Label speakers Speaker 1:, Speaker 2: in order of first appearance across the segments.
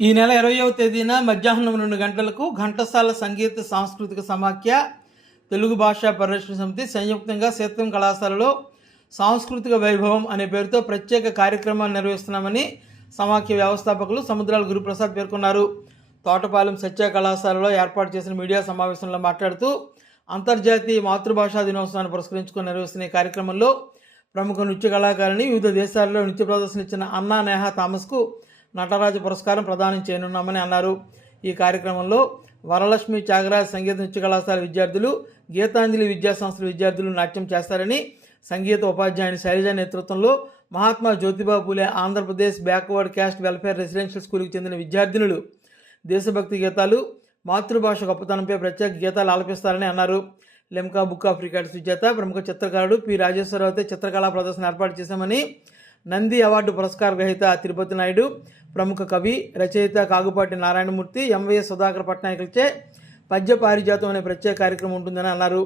Speaker 1: ఈ నెల ఇరవయవ తేదీన మధ్యాహ్నం రెండు గంటలకు ఘంటసాల సంగీత సాంస్కృతిక సమాఖ్య తెలుగు భాషా పరిరక్షణ సమితి సంయుక్తంగా సీతం కళాశాలలో సాంస్కృతిక వైభవం అనే పేరుతో ప్రత్యేక కార్యక్రమాలు నిర్వహిస్తున్నామని సమాఖ్య వ్యవస్థాపకులు సముద్రాల గురుప్రసాద్ పేర్కొన్నారు. తోటపాలెం సత్య కళాశాలలో ఏర్పాటు చేసిన మీడియా సమావేశంలో మాట్లాడుతూ అంతర్జాతీయ మాతృభాషా దినోత్సవాన్ని పురస్కరించుకొని నిర్వహిస్తున్న ఈ కార్యక్రమంలో ప్రముఖ నృత్య కళాకారిణి వివిధ దేశాల్లో నృత్య ప్రదర్శన ఇచ్చిన అన్నా నేహా థామస్కు నటరాజు పురస్కారం ప్రదానం చేయనున్నామని అన్నారు. ఈ కార్యక్రమంలో వరలక్ష్మి త్యాగరాజ్ సంగీత నృత్య కళాశాల విద్యార్థులు గీతాంజలి విద్యాసంస్థల విద్యార్థులు నాట్యం చేస్తారని సంగీత ఉపాధ్యాయుని శైలజ నేతృత్వంలో Mahatma Jyotiba Phule Andhra Pradesh backward caste welfare residential స్కూల్కి చెందిన విద్యార్థినులు. దేశభక్తి గీతాలు మాతృభాష గొప్పతనంపై ప్రత్యేక గీతాలు ఆలపిస్తారని అన్నారు. లెమ్కా బుక్ ఆఫ్ రికార్డ్స్ విజేత ప్రముఖ చిత్రకారుడు పి రాజేశ్వరరావుతో చిత్రకళా ప్రదర్శన ఏర్పాటు చేశామని నంది అవార్డు పురస్కార గ్రహీత తిరుపతి నాయుడు ప్రముఖ కవి రచయిత కాగుపాటి నారాయణమూర్తి ఎంవైఎస్ సుధాకర్ పట్నాయకులచే పద్య పారిజాతం అనే ప్రత్యేక కార్యక్రమం ఉంటుందని అన్నారు.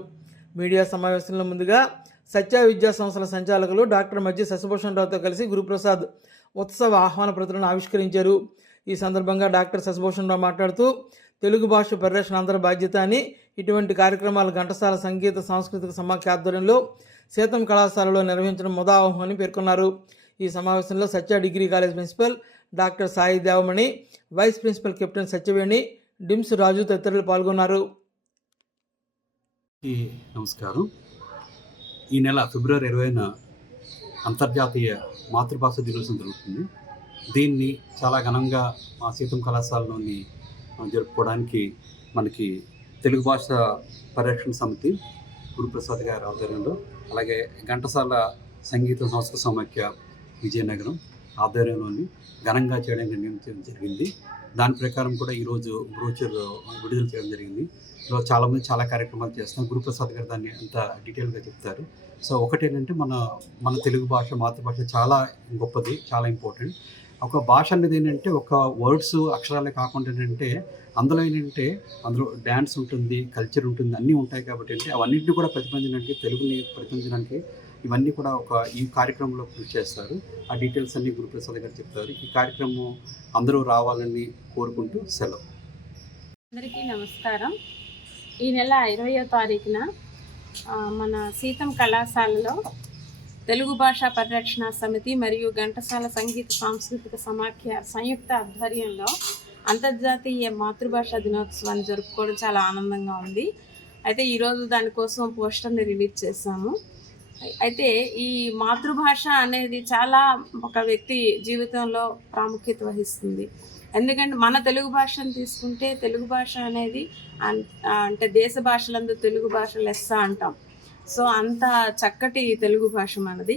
Speaker 1: మీడియా సమావేశంలో ముందుగా సత్య విద్యా సంస్థల సంచాలకులు డాక్టర్ మధ్య శశిభూషణ్ రావుతో కలిసి గురుప్రసాద్ ఉత్సవ ఆహ్వాన ప్రతులను ఆవిష్కరించారు. ఈ సందర్భంగా డాక్టర్ శశిభూషణ్ రావు మాట్లాడుతూ తెలుగు భాష పరిరక్షణ అందరి బాధ్యత అని ఇటువంటి కార్యక్రమాలు ఘంటసాల సంగీత సాంస్కృతిక సమాఖ్య ఆధ్వర్యంలో సీతం కళాశాలలో నిర్వహించడం ముదావహం అని పేర్కొన్నారు. ఈ సమావేశంలో Satya degree college principal doctor Sai Devamani vice principal captain Satyaveni డిమ్స్ Raju తదితరులు పాల్గొన్నారు.
Speaker 2: ఈ నమస్కారం. ఈ నెల ఫిబ్రవరి ఇరవైన అంతర్జాతీయ మాతృభాష దినోత్సవం జరుగుతుంది. దీన్ని చాలా ఘనంగా మా సీతం కళాశాలలోని జరుపుకోవడానికి మనకి తెలుగు భాష పరిరక్షణ సమితి గురుప్రసాద్ గారి ఆధ్వర్యంలో అలాగే ఘంటసాల సంగీత సంస్థ సమాఖ్య విజయనగరం ఆధ్వర్యంలోని ఘనంగా చేయడానికి నిర్ణయించడం జరిగింది. దాని ప్రకారం కూడా ఈరోజు బ్రోచర్ విడుదల చేయడం జరిగింది. ఇలా చాలామంది చాలా కార్యక్రమాలు చేస్తాం. గురుప్రసాద్ గారు దాన్ని అంత డీటెయిల్గా చెప్తారు. సో ఒకటేంటంటే మన మన తెలుగు భాష మాతృభాష చాలా గొప్పది చాలా ఇంపార్టెంట్. ఒక భాష అనేది ఏంటంటే ఒక వర్డ్స్ అక్షరాలే కాకుండా ఏంటంటే అందులో ఏంటంటే అందులో డ్యాన్స్ ఉంటుంది కల్చర్ ఉంటుంది అన్నీ ఉంటాయి కాబట్టి అంటే అవన్నింటినీ కూడా ప్రతిబంధించడానికి తెలుగుని ప్రతిబంధించడానికి ఇవన్నీ కూడా ఒక ఈ కార్యక్రమంలో కృషి చేస్తారు. ఆ డీటెయిల్స్ అన్ని గురుప్రసాద్ గారు చెప్తారు. ఈ కార్యక్రమం అందరూ రావాలని కోరుకుంటూ సెలవు.
Speaker 3: అందరికీ నమస్కారం. ఈ నెల ఇరవయో తారీఖున మన సీతం కళాశాలలో తెలుగు భాషా పరిరక్షణ సమితి మరియు ఘంటసాల సంగీత సాంస్కృతిక సమాఖ్య సంయుక్త ఆధ్వర్యంలో అంతర్జాతీయ మాతృభాష దినోత్సవాన్ని జరుపుకోవడం చాలా ఆనందంగా ఉంది. అయితే ఈరోజు దానికోసం పోస్టర్ని రిలీజ్ చేశాము. అయితే ఈ మాతృభాష అనేది చాలా ఒక వ్యక్తి జీవితంలో ప్రాముఖ్యత వహిస్తుంది. ఎందుకంటే మన తెలుగు భాషను తీసుకుంటే తెలుగు భాష అనేది అంటే దేశ భాషలందు తెలుగు భాష లెస్స అంటాం. సో అంత చక్కటి తెలుగు భాష మనది.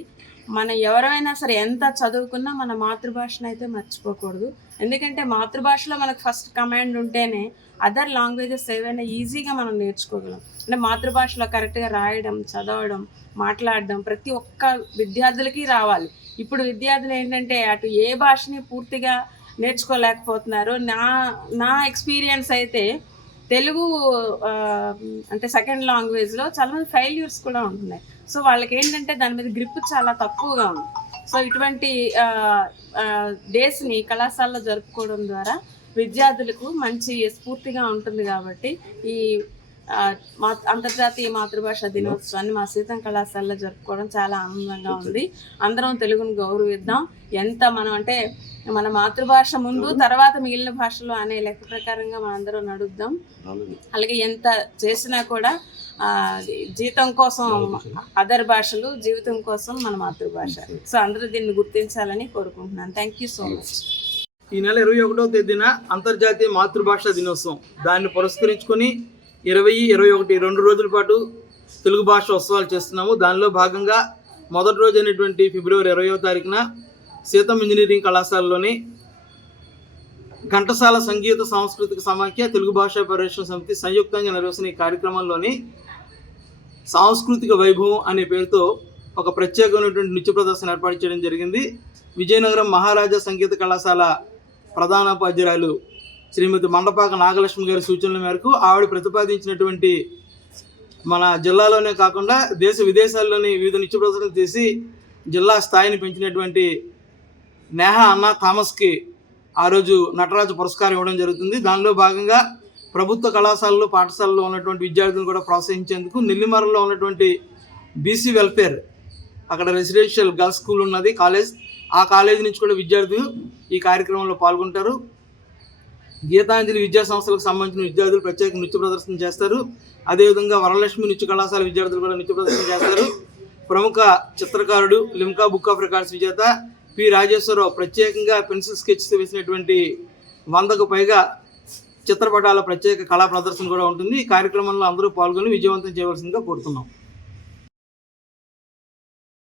Speaker 3: మనం ఎవరైనా సరే ఎంత చదువుకున్నా మన మాతృభాషను అయితే మర్చిపోకూడదు. ఎందుకంటే మాతృభాషలో మనకు ఫస్ట్ కమాండ్ ఉంటేనే అదర్ లాంగ్వేజెస్ ఏవైనా ఈజీగా మనం నేర్చుకోగలం. అంటే మాతృభాషలో కరెక్ట్గా రాయడం చదవడం మాట్లాడడం ప్రతి ఒక్క విద్యార్థులకి రావాలి. ఇప్పుడు విద్యార్థులు ఏంటంటే అటు ఏ భాషని పూర్తిగా నేర్చుకోలేకపోతున్నారు నా నా ఎక్స్పీరియన్స్ అయితే తెలుగు అంటే సెకండ్ లాంగ్వేజ్లో చాలా మంది ఫెయిల్యూర్స్ కూడా ఉంటున్నాయి. సో వాళ్ళకి ఏంటంటే దాని మీద గ్రిప్ చాలా తక్కువగా ఉంది. సో ఇటువంటి డేస్ని కళాశాలలో జరుపుకోవడం ద్వారా విద్యార్థులకు మంచి స్ఫూర్తిగా ఉంటుంది కాబట్టి ఈ మా అంతర్జాతీయ మాతృభాష దినోత్సవాన్ని మా సీతం కళాశాలలో జరుపుకోవడం చాలా ఆనందంగా ఉంది. అందరం తెలుగును గౌరవిద్దాం. ఎంత మనం అంటే మన మాతృభాష ముందు తర్వాత మిగిలిన భాషలు అనే లెక్క ప్రకారంగా మనం అందరం నడుద్దాం అలాగే ఎంత చేసినా కూడా జీతం కోసం అదర్ భాషలు జీవితం కోసం మన మాతృభాష. సో అందరూ దీన్ని గుర్తించాలని కోరుకుంటున్నాను. థ్యాంక్ యూ సో మచ్
Speaker 1: ఈ నెల ఇరవై ఒకటవ తేదీన అంతర్జాతీయ మాతృభాషా దినోత్సవం. దాన్ని పురస్కరించుకొని ఇరవై ఇరవై ఒకటి రెండు రోజుల పాటు తెలుగు భాష ఉత్సవాలు చేస్తున్నాము. దానిలో భాగంగా మొదటి రోజు అయినటువంటి ఫిబ్రవరి ఇరవయో తారీఖున సీతం ఇంజనీరింగ్ కళాశాలలోని ఘంటసాల సంగీత సాంస్కృతిక సమాఖ్య తెలుగు భాషా పరిరక్షణ సమితి సంయుక్తంగా నిర్వహిస్తున్న ఈ కార్యక్రమంలోని సాంస్కృతిక వైభవం అనే పేరుతో ఒక ప్రత్యేకమైనటువంటి నృత్య ప్రదర్శన ఏర్పాటు చేయడం జరిగింది. విజయనగరం మహారాజా సంగీత కళాశాల ప్రధానోపాధ్యాయులు శ్రీమతి మండపాక నాగలక్ష్మి గారి సూచనల మేరకు ఆవిడ ప్రతిపాదించినటువంటి మన జిల్లాలోనే కాకుండా దేశ విదేశాల్లోని వివిధ నృత్య ప్రదర్శనలు తీసి జిల్లా స్థాయిని పెంచినటువంటి నేహా అన్న థామస్కి ఆ రోజు నటరాజు పురస్కారం ఇవ్వడం జరుగుతుంది. దానిలో భాగంగా ప్రభుత్వ కళాశాలలో పాఠశాలలో ఉన్నటువంటి విద్యార్థులను కూడా ప్రోత్సహించేందుకు నెల్లిమరలో ఉన్నటువంటి బీసీ వెల్ఫేర్ అక్కడ రెసిడెన్షియల్ గర్ల్స్ స్కూల్ ఉన్నది కాలేజ్. ఆ కాలేజీ నుంచి కూడా విద్యార్థులు ఈ కార్యక్రమంలో పాల్గొంటారు. గీతాంజలి విద్యా సంస్థలకు సంబంధించిన విద్యార్థులు ప్రత్యేక నృత్య ప్రదర్శన చేస్తారు. అదేవిధంగా వరలక్ష్మి నృత్య కళాశాల విద్యార్థులు కూడా నృత్య ప్రదర్శన చేస్తారు. ప్రముఖ చిత్రకారుడు లిమ్కా బుక్ ఆఫ్ రికార్డ్స్ విజేత పి రాజేశ్వరరావు ప్రత్యేకంగా పెన్సిల్ స్కెచ్స్ వేసినటువంటి వందకు పైగా చిత్రపటాల ప్రత్యేక కళా ప్రదర్శన కూడా ఉంటుంది. ఈ కార్యక్రమంలో అందరూ పాల్గొని విజయవంతం చేయవలసిందిగా కోరుతున్నాం.